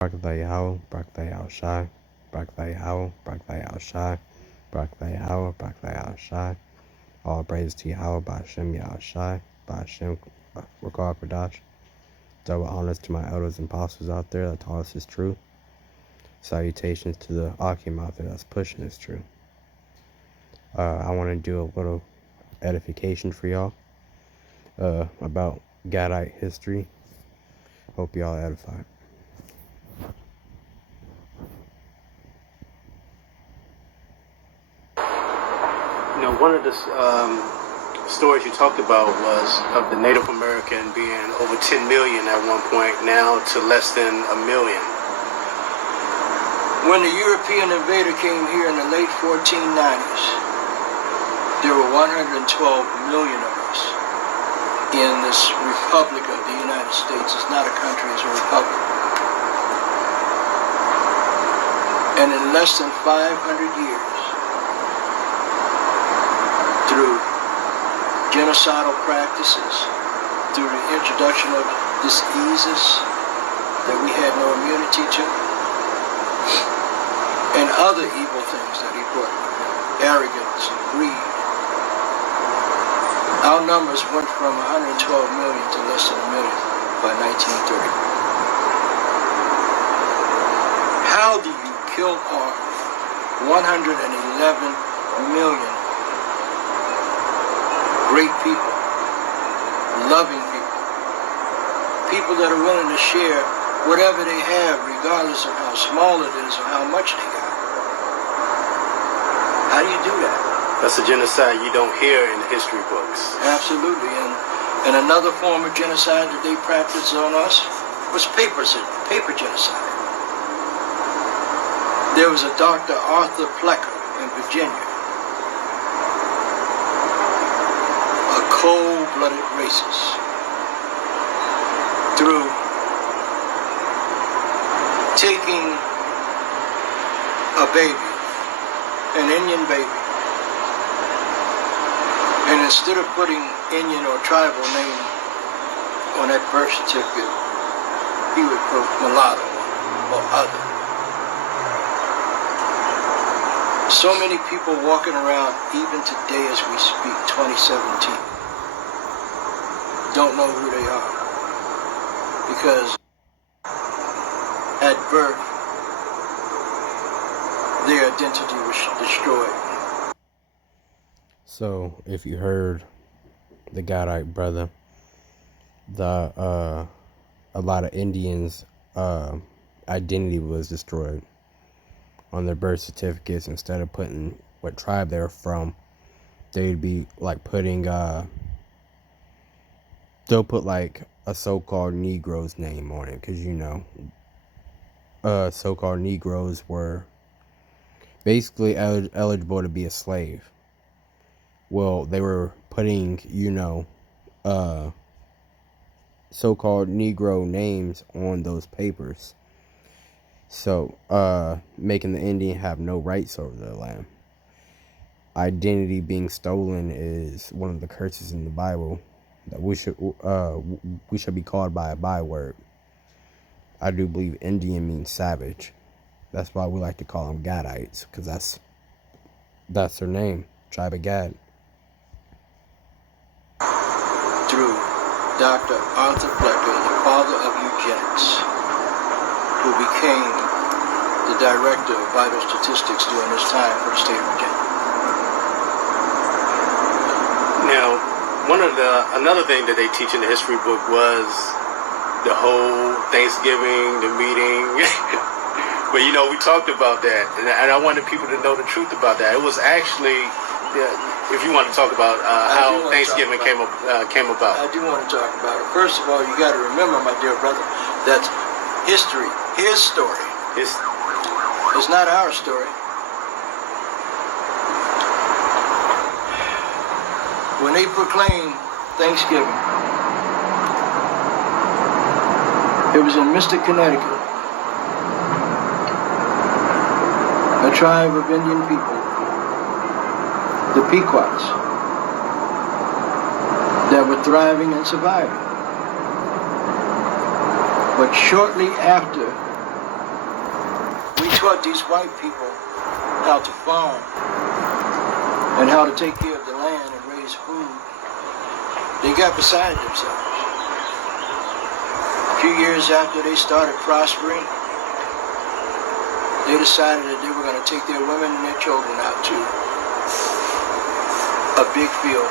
YAHAWAH, YAHAWASHI, YAHAWAH, YAHAWASHI, YAHAWAH. All praise to Yahawah, Ba'ashem, Yahawashi, Ba'ashem, Rakar Kadash. Double honors to my elders and apostles out there that taught us is true. Salutations to the Akim out there that's pushing this truth. I want to do a little edification for y'all about Gadite history. Hope y'all edified. You know, one of the stories you talked about was of the Native American being over 10 million at one point, now to less than 1 million. When the European invader came here in the late 1490s, there were 112 million of us in this Republic of the United States. It's not a country, it's a republic. And in less than 500 years, through genocidal practices, through the introduction of diseases that we had no immunity to, and other evil things that he brought, arrogance and greed, our numbers went from 112 million to less than 1 million by 1930. How do you kill off 111 million great people, loving people, people that are willing to share whatever they have, regardless of how small it is or how much they got? How do you do that? That's a genocide you don't hear in the history books. Absolutely. And another form of genocide that they practiced on us was paper genocide. There was a Dr. Arthur Plecker in Virginia, a cold-blooded racist, through taking a baby, an Indian baby, and instead of putting Indian or tribal name on that birth certificate, he would put mulatto or other. So many people walking around, even today as we speak, 2017, don't know who they are. Because at birth, their identity was destroyed. So, if you heard the Gadite brother, a lot of Indians' identity was destroyed on their birth certificates. Instead of putting what tribe they're from, they'd be like putting they'll put like a so-called Negro's name on it, because you know, so-called Negroes were basically eligible to be a slave. Well, they were putting, you know, so-called Negro names on those papers. So, making the Indian have no rights over their land. Identity being stolen is one of the curses in the Bible that we should be called by a byword. I do believe Indian means savage. That's why we like to call them Gadites, because that's their name, Tribe of Gad. Through Dr. Arthur Plecker, the father of eugenics, who became the director of vital statistics during this time for the state of Virginia. Now, another thing that they teach in the history book was the whole Thanksgiving, the meeting. But you know, we talked about that, and I wanted people to know the truth about that. It was actually, if you want to talk about how Thanksgiving came about. I do want to talk about it. First of all, you got to remember, my dear brother, that history, his story, it's not our story. When they proclaimed Thanksgiving, it was in Mystic, Connecticut. A tribe of Indian people, the Pequots, that were thriving and surviving. But shortly after taught these white people how to farm and how to take care of the land and raise food. They got beside themselves. A few years after they started prospering, they decided that they were going to take their women and their children out to a big field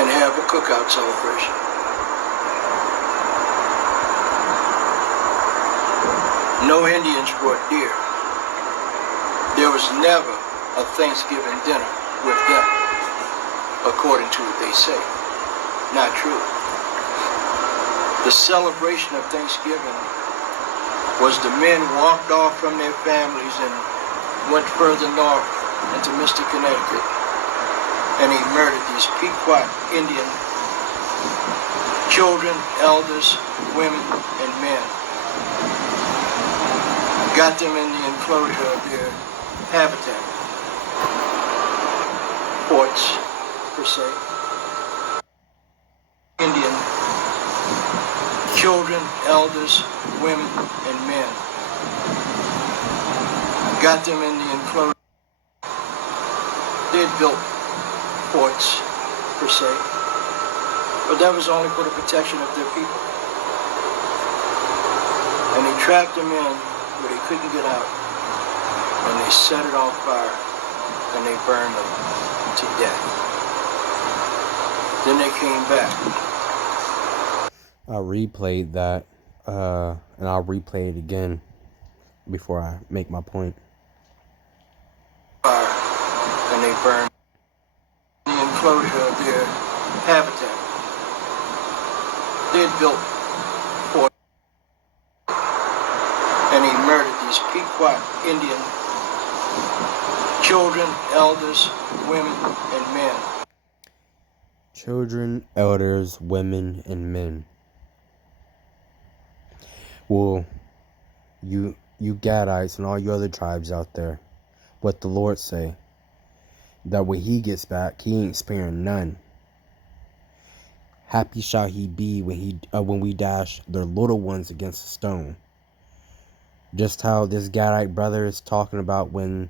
and have a cookout celebration. No Indians brought deer. There was never a Thanksgiving dinner with them, according to what they say. Not true. The celebration of Thanksgiving was the men walked off from their families and went further north into Mystic, Connecticut, and he murdered these Pequot Indian children, elders, women, and men. Got them in the enclosure of their habitat, forts, per se. Indian children, elders, women, and men. Got them in the enclosure. They had built forts, per se, but that was only for the protection of their people. And they trapped them in where they couldn't get out, and they set it on fire, and they burned them to death. Then they came back. I replayed that, and I'll replay it again before I make my point. Fire, and they burned the enclosure of their habitat. They had built forts, and he murdered these Pequot Indian children, elders, women, and men. Children, elders, women, and men. Well, you Gadites and all you other tribes out there, what the Lord say, that when he gets back, he ain't sparing none. Happy shall he be when we dash their little ones against a stone. Just how this Gadite brother is talking about when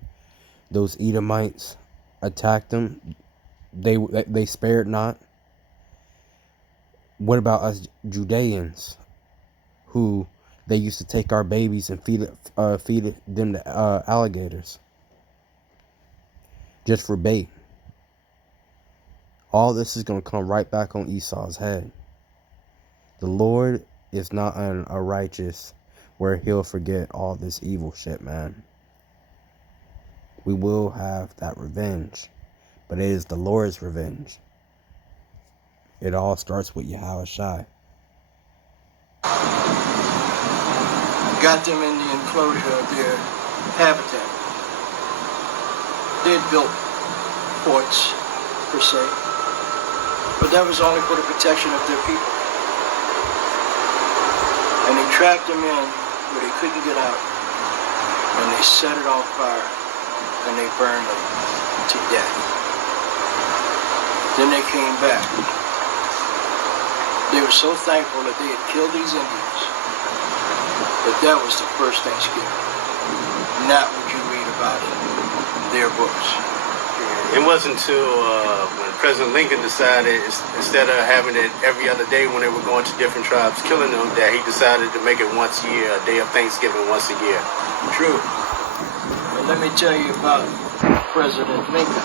those Edomites attacked them, they spared not. What about us Judeans, who they used to take our babies and feed them to alligators just for bait? All this is going to come right back on Esau's head. The Lord is not unrighteous where he'll forget all this evil shit, man. We will have that revenge, but it is the Lord's revenge. It all starts with YAHAWASHI. Got them in the enclosure of their habitat. They had built forts, per se, but that was only for the protection of their people. And they trapped them in where they couldn't get out, and they set it on fire, and they burned them to death. Then they came back. They were so thankful that they had killed these Indians, but that was the first Thanksgiving, not what you read about in their books. It wasn't until when President Lincoln decided, instead of having it every other day when they were going to different tribes killing them, that he decided to make it once a year, a day of Thanksgiving once a year. True. And let me tell you about President Lincoln.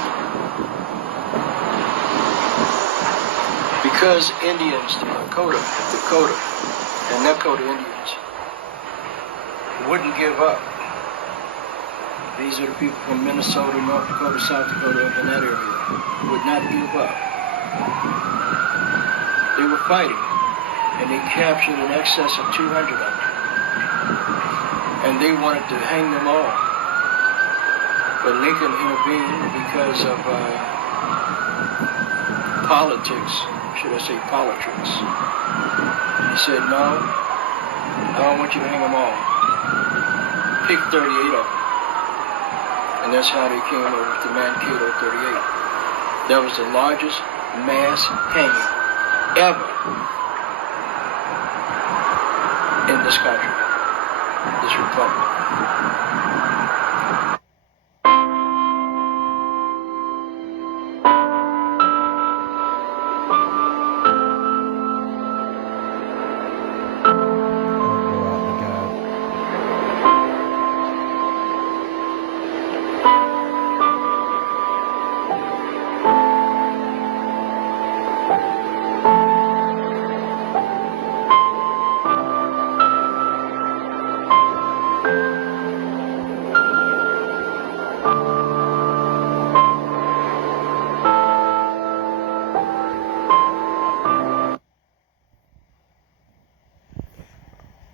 Because Indians, the Dakota and Nakota Indians wouldn't give up. These are the people from Minnesota, North Dakota, South Dakota, up in that area, would not give up. They were fighting, and they captured in excess of 200 of them. And they wanted to hang them all. But Lincoln intervened because of politics, should I say politics. He said, no, I don't want you to hang them all. Pick 38 of them. And that's how they came over to Mankato 38. That was the largest mass hanging ever in this country. this republic.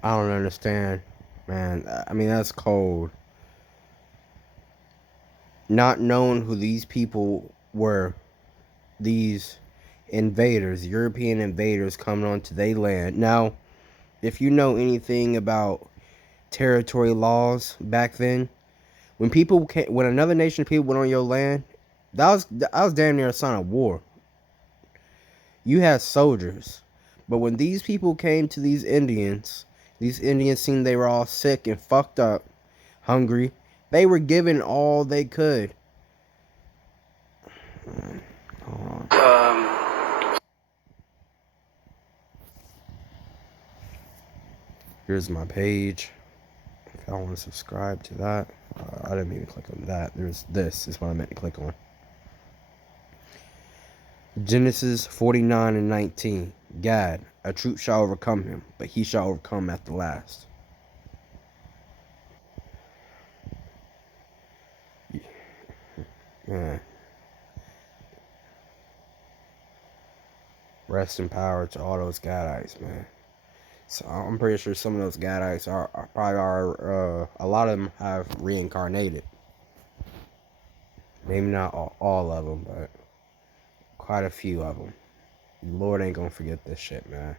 I don't understand, man. I mean, that's cold. Not knowing who these people were, these invaders, European invaders coming onto their land. Now, if you know anything about territory laws back then, when people came, when another nation of people went on your land, that was damn near a sign of war. You had soldiers, but when these people came to these Indians seen they were all sick and fucked up, hungry. They were given all they could. Hold on. Here's my page. If y'all want to subscribe to that, I didn't even click on that. There's this is what I meant to click on. Genesis 49 and 19. Gad, a troop shall overcome him, but he shall overcome at the last. Yeah. Rest in power to all those Gadites, man. So I'm pretty sure some of those Gadites are a lot of them have reincarnated. Maybe not all of them, but quite a few of them. The Lord ain't gonna forget this shit, man.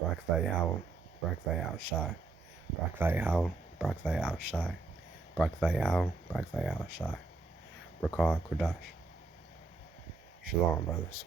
Barak Yahawah, Barak Yahawah, Barak Yahawah, Barak Yahawah, Barak Yahawah, Barak Yahawah, Rakah Kodash. Shalom, brothers.